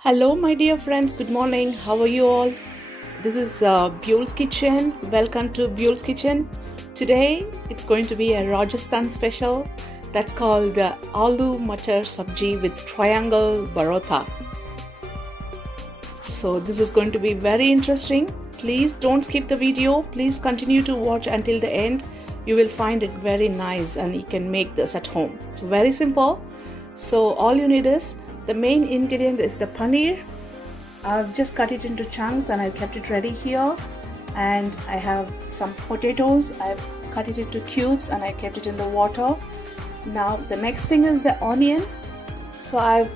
Hello, my dear friends. Good morning. How are you all? This is Buell's Kitchen. Welcome to Buell's Kitchen. Today, it's going to be a Rajasthan special that's called Aloo Matar Sabji with triangle barota. So, this is going to be very interesting. Please don't skip the video. Please continue to watch until the end. You will find it very nice and you can make this at home. It's very simple. So, all you need is the main ingredient is the paneer. I've just cut it into chunks and I've kept it ready here. And I have some potatoes. I've cut it into cubes and I kept it in the water. Now the next thing is the onion. So I've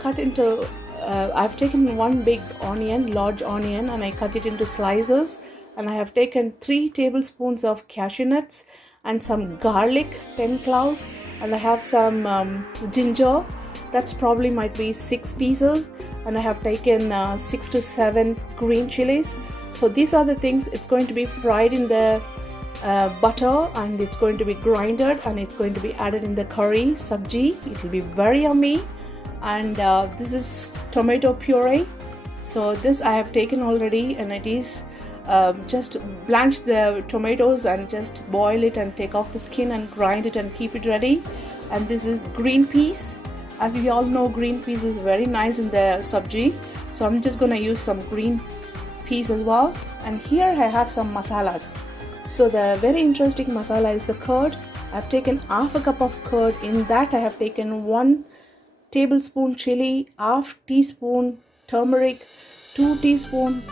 taken one big onion, large onion, and I cut it into slices. And I have taken 3 tablespoons of cashew nuts and some garlic, 10 cloves, and I have some ginger. That's probably might be 6 pieces, and I have taken 6 to 7 green chilies. So these are the things. It's going to be fried in the butter, and it's going to be grinded, and it's going to be added in the curry sabji. It will be very yummy. And this is tomato puree. So this I have taken already, and it is just blanch the tomatoes and just boil it and take off the skin and grind it and keep it ready. And this is green peas. As we all know, green peas is very nice in the sabji. So I'm just going to use some green peas as well. And here I have some masalas. So the very interesting masala is the curd. I've taken half a cup of curd. In that I have taken 1 tablespoon chili, half teaspoon turmeric, 2 teaspoon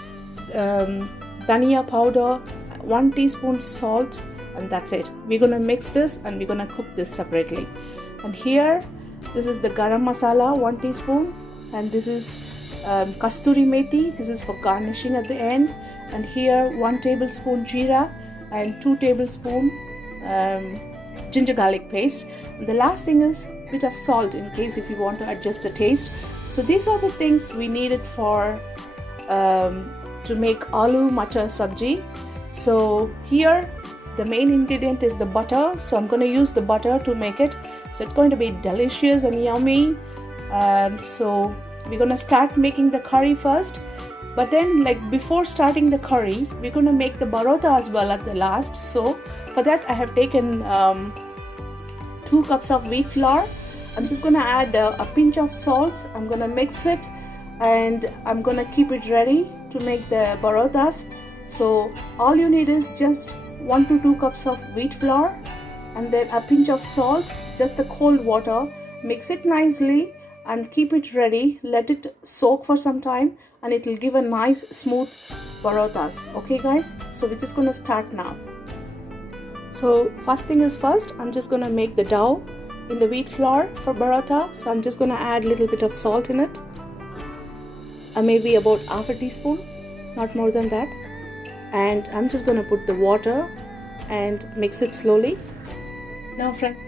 dhania powder, 1 teaspoon salt, and that's it. We're going to mix this and we're going to cook this separately. And here, this is the garam masala, 1 teaspoon, and this is kasturi methi. This is for garnishing at the end. And here 1 tablespoon jeera and 2 tablespoon ginger garlic paste. And the last thing is a bit of salt in case if you want to adjust the taste. So these are the things we needed for to make aloo matar sabji. So here the main ingredient is the butter. So I'm going to use the butter to make it. So it's going to be delicious and yummy. So we're going to start making the curry first. But then, like before starting the curry, we're going to make the barota as well at the last. So for that I have taken 2 cups of wheat flour. I'm just going to add a pinch of salt. I'm going to mix it and I'm going to keep it ready to make the barotas. So all you need is just 1 to 2 cups of wheat flour and then a pinch of salt, just the cold water. Mix it nicely and keep it ready. Let it soak for some time and it will give a nice smooth barotas. Okay guys, so we're just going to start now. So first thing is first, I'm just going to make the dough in the wheat flour for barota. So I'm just going to add a little bit of salt in it, maybe about half a teaspoon, not more than that. And I'm just going to put the water and mix it slowly. Now friends,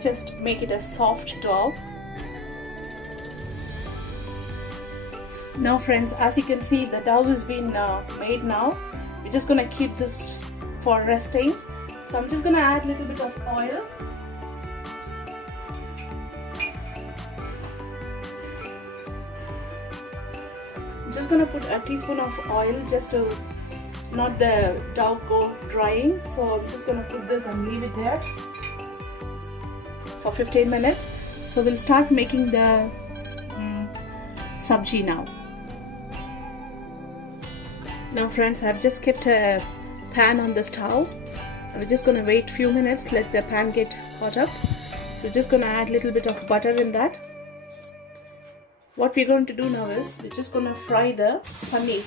just make it a soft dough. Now friends, as you can see, the dough has been made now. We're just going to keep this for resting. So I'm just going to add a little bit of oil. I'm just going to put a teaspoon of oil just to not the dough go drying. So I'm just going to put this and leave it there for 15 minutes. So we'll start making the sabji now. Now friends, I've just kept a pan on the stove. We're just going to wait a few minutes, let the pan get hot up. So we're just going to add a little bit of butter in that. What we're going to do now is we're just going to fry the paneer.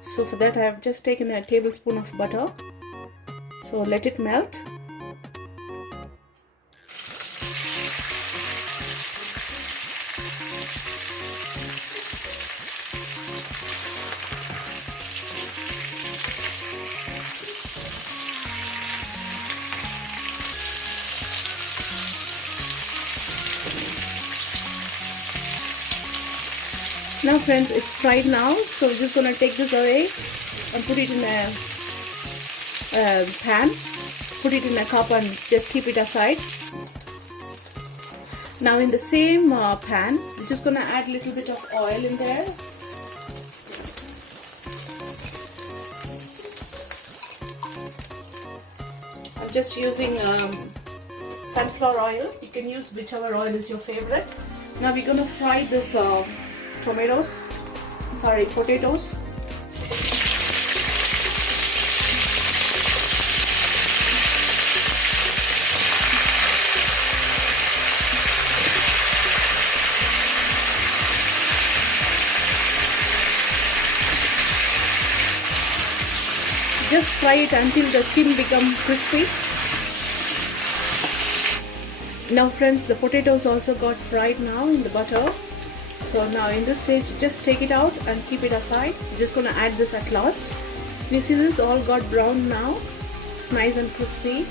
So for that I have just taken a tablespoon of butter. So let it melt. Now friends, it's fried now, so we're just going to take this away and put it in a pan, put it in a cup and just keep it aside. Now in the same pan, we're just gonna add a little bit of oil in there. I'm just using sunflower oil. You can use whichever oil is your favorite. Now we're gonna fry this potatoes. Just fry it until the skin becomes crispy. Now friends, the potatoes also got fried now in the butter. So now in this stage, just take it out and keep it aside. We're just gonna add this at last. You see this all got brown now. It's nice and crispy.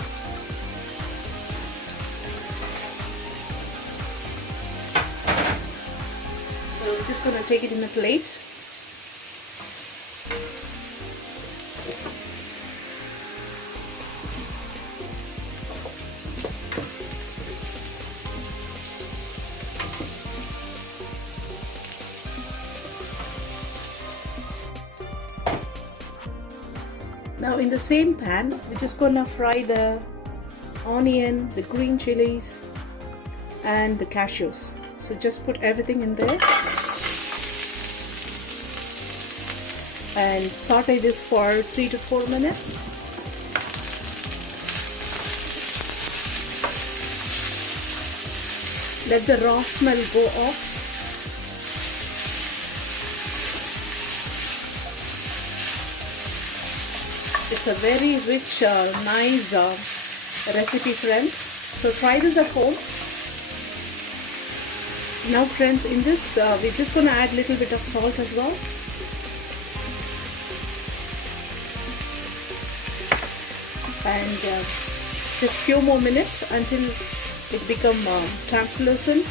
So we're just gonna take it in a plate. Now in the same pan, we're just gonna fry the onion, the green chilies and the cashews. So just put everything in there and saute this for 3 to 4 minutes. Let the raw smell go off. It's a very rich, nice recipe, friends. So try this at home. Now friends, in this we're just going to add a little bit of salt as well. And just few more minutes until it become translucent.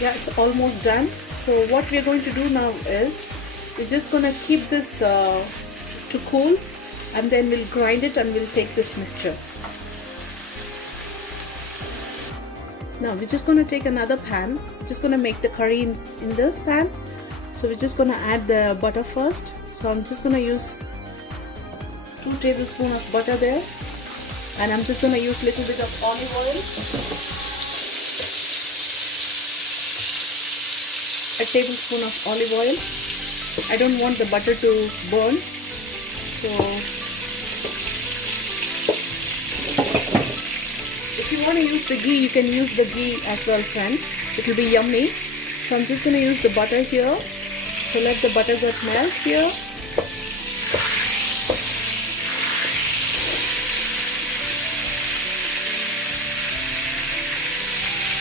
Yeah, it's almost done. So what we're going to do now is we're just gonna keep this to cool, and then we'll grind it and we'll take this mixture. Now we're just gonna take another pan. We're just gonna make the curry in this pan. So we're just gonna add the butter first. So I'm just gonna use 2 tablespoons of butter there, and I'm just gonna use a little bit of olive oil, a tablespoon of olive oil. I don't want the butter to burn, so if you want to use the ghee, you can use the ghee as well, friends. It will be yummy. So I'm just going to use the butter here. So let the butter get melt here.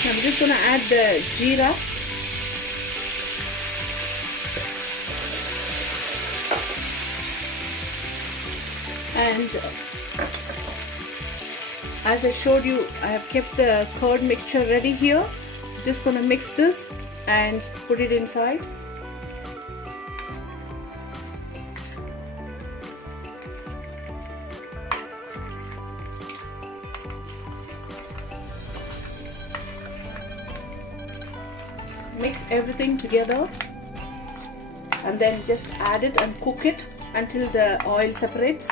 Now I'm just going to add the jeera. And as I showed you, I have kept the curd mixture ready here. Just gonna mix this and put it inside. Mix everything together and then just add it and cook it until the oil separates.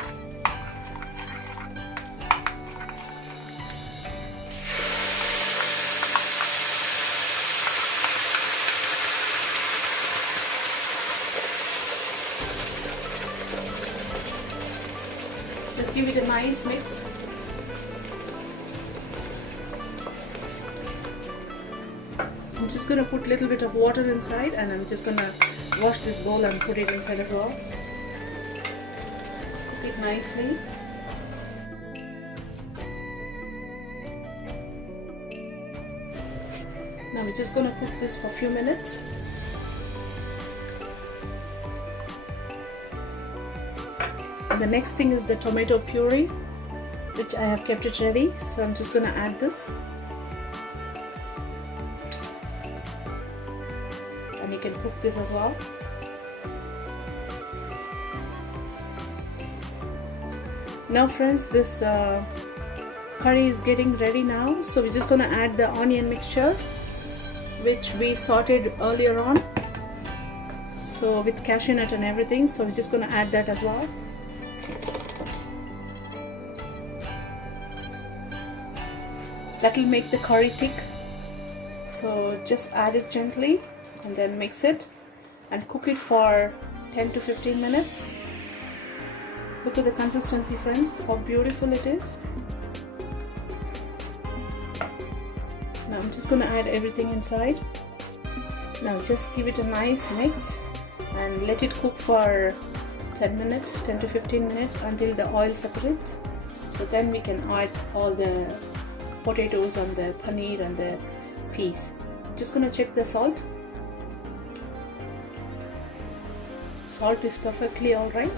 Just give it a nice mix. I'm just going to put a little bit of water inside, and I'm just going to wash this bowl and put it inside as well. Just cook it nicely. Now we're just going to cook this for a few minutes. And the next thing is the tomato puree, which I have kept it ready. So I'm just going to add this. And you can cook this as well. Now friends, this curry is getting ready now, so we're just gonna add the onion mixture which we sauteed earlier on, so with cashew nut and everything. So we're just gonna add that as well. That will make the curry thick, so just add it gently and then mix it and cook it for 10 to 15 minutes. Look at the consistency, friends, how beautiful it is. Now I'm just going to add everything inside. Now just give it a nice mix and let it cook for 10 minutes, 10 to 15 minutes until the oil separates. So then we can add all the potatoes and the paneer and the peas. Just going to check the salt. Salt is perfectly alright.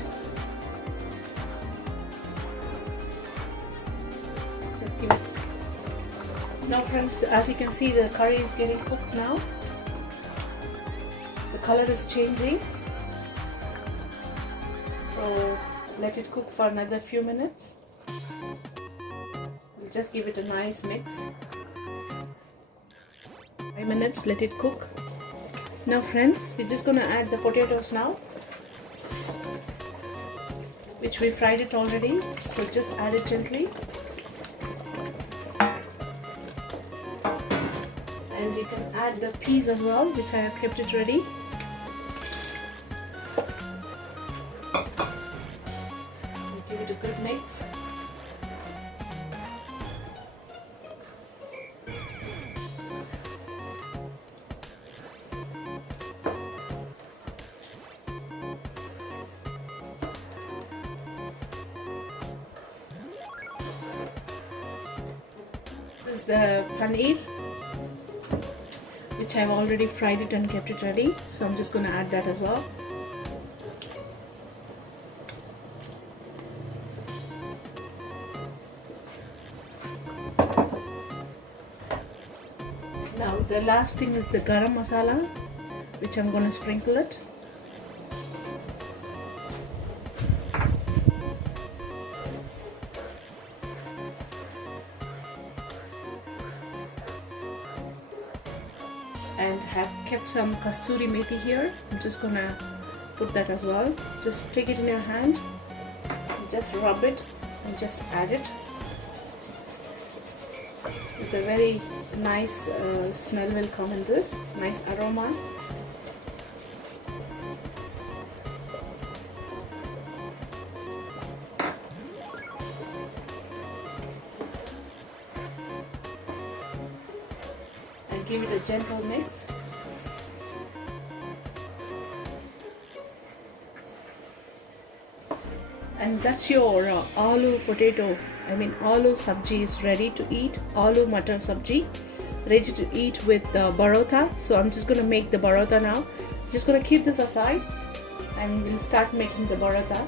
Just give it. Now friends, as you can see, the curry is getting cooked now. The color is changing. So let it cook for another few minutes. We'll just give it a nice mix. 5 minutes, let it cook. Now friends, we're just going to add the potatoes now, which we fried it already, so just add it gently. And you can add the peas as well, which I have kept it ready. And give it a good mix. This is the paneer, which I've already fried it and kept it ready, so I'm just going to add that as well. Now the last thing is the garam masala, which I'm going to sprinkle it. And have kept some kasturi methi here. I'm just gonna put that as well. Just take it in your hand, just rub it and just add it. It's a very nice smell will come in this, nice aroma. And give it a gentle mix. And that's your aloo sabji is ready to eat. Aloo matar sabji ready to eat with barota. So I'm just going to make the barota now. Just going to keep this aside and we'll start making the barota.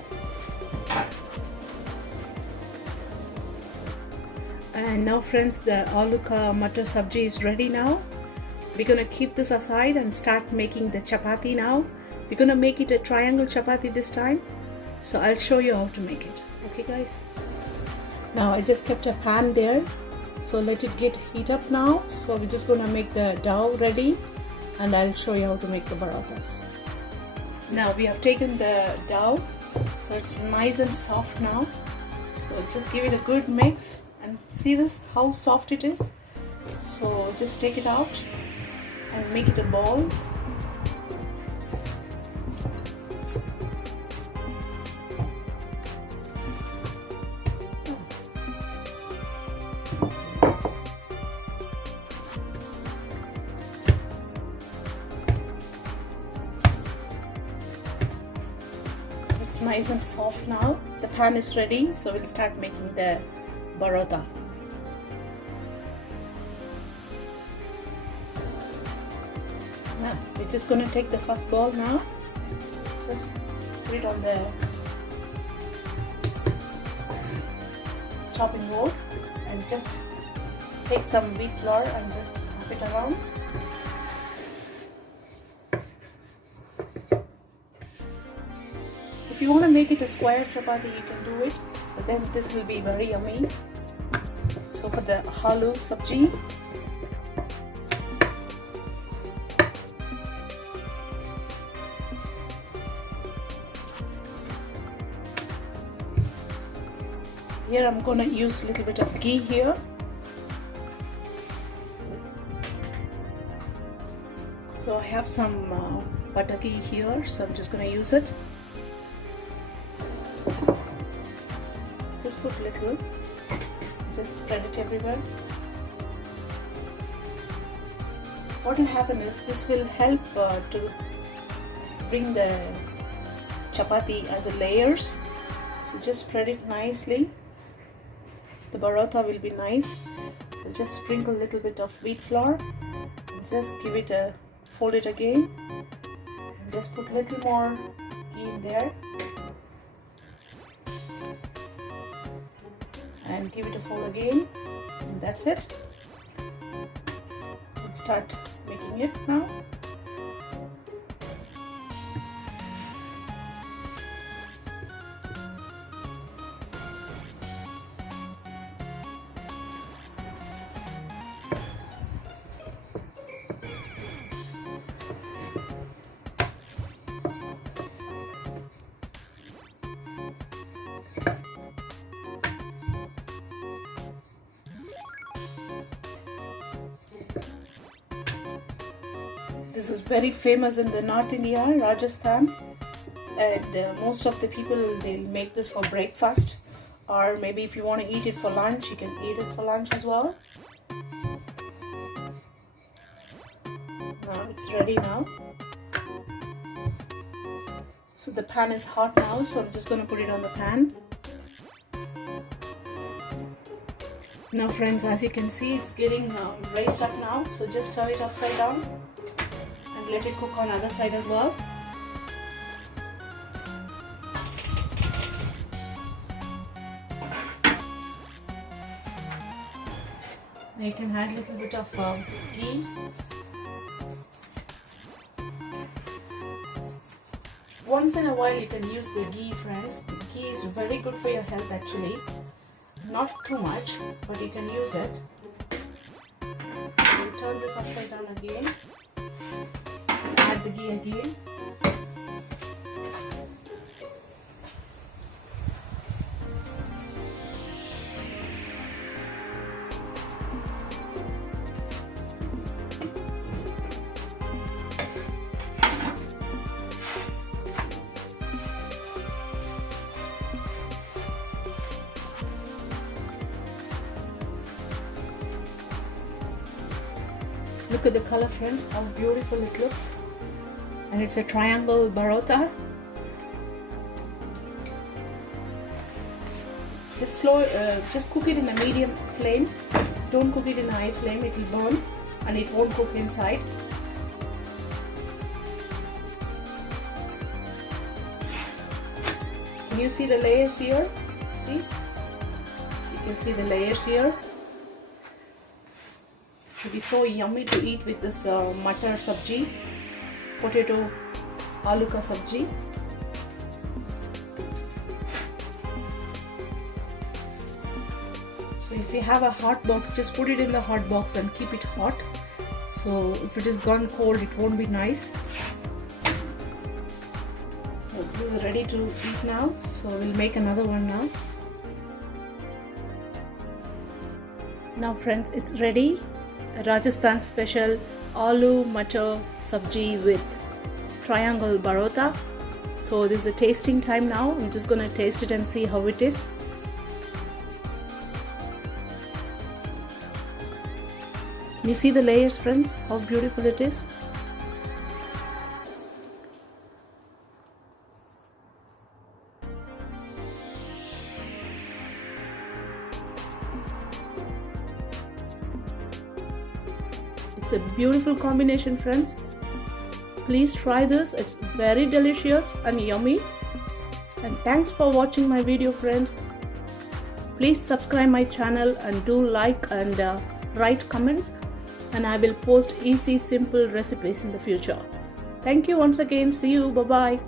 And now friends, the aloo ka matar sabji is ready now. We're going to keep this aside and start making the chapati now. We're going to make it a triangle chapati this time. So I'll show you how to make it. Okay guys. Now I just kept a pan there. So let it get heat up now. So we're just going to make the dough ready. And I'll show you how to make the barotas. Now we have taken the dough. So it's nice and soft now. So just give it a good mix. And see this, how soft it is. So just take it out and make it a ball. It's nice and soft now. The pan is ready, so we'll start making the barota. Now we're just going to take the first ball now. Just put it on the chopping board and just take some wheat flour and just tap it around. If you want to make it a square chapati, you can do it, but then this will be very yummy. the aloo sabji. Here I'm gonna use a little bit of ghee here. So I have some butter ghee here, so I'm just gonna use it. Just put a little, just spread it everywhere. What will happen is this will help to bring the chapati as a layers. So just spread it nicely. The parotha will be nice. So just sprinkle a little bit of wheat flour. Just give it a, fold it again. And just put a little more ghee in there. And give it a fold again. And that's it. Let's start making it now. This is very famous in the North India, Rajasthan, and most of the people, they'll make this for breakfast, or maybe if you want to eat it for lunch, you can eat it for lunch as well. Now it's ready now. So the pan is hot now, so I'm just going to put it on the pan. Now friends, as you can see, it's getting raised up now, so just turn it upside down. Let it cook on the other side as well. Now you can add a little bit of ghee. Once in a while you can use the ghee, friends. Ghee is very good for your health actually. Not too much, but you can use it. We'll turn this upside down again. Add the ghee again. Look at the color, friends, how beautiful it looks. And it's a triangle parotha. Just cook it in a medium flame. Don't cook it in a high flame, it will burn and it won't cook inside. Can you see the layers here? See? You can see the layers here. It will be so yummy to eat with this matar sabji, potato aloo ka sabji. So if you have a hot box, just put it in the hot box and keep it hot. So if it is gone cold, it won't be nice. So this is ready to eat now. So we'll make another one now. Now friends, it's ready. Rajasthan special aloo matar sabji with triangle parotha. So this is a tasting time now. I'm just gonna taste it and see how it is. Can you see the layers, friends? How beautiful it is. It's a beautiful combination, friends. Please try this. It's very delicious and yummy. And thanks for watching my video, friends. Please subscribe my channel and do like and write comments. And I will post easy, simple recipes in the future. Thank you once again. See you. Bye-bye.